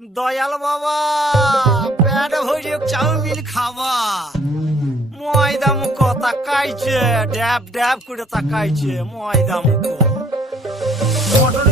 দয়াল বাবা পেট ভরে চাউমিন খাবা ময়দা মুখ তাকাইছে ড্যাব ড্যাব করে তাকাইছে ময়দা মুখ মটর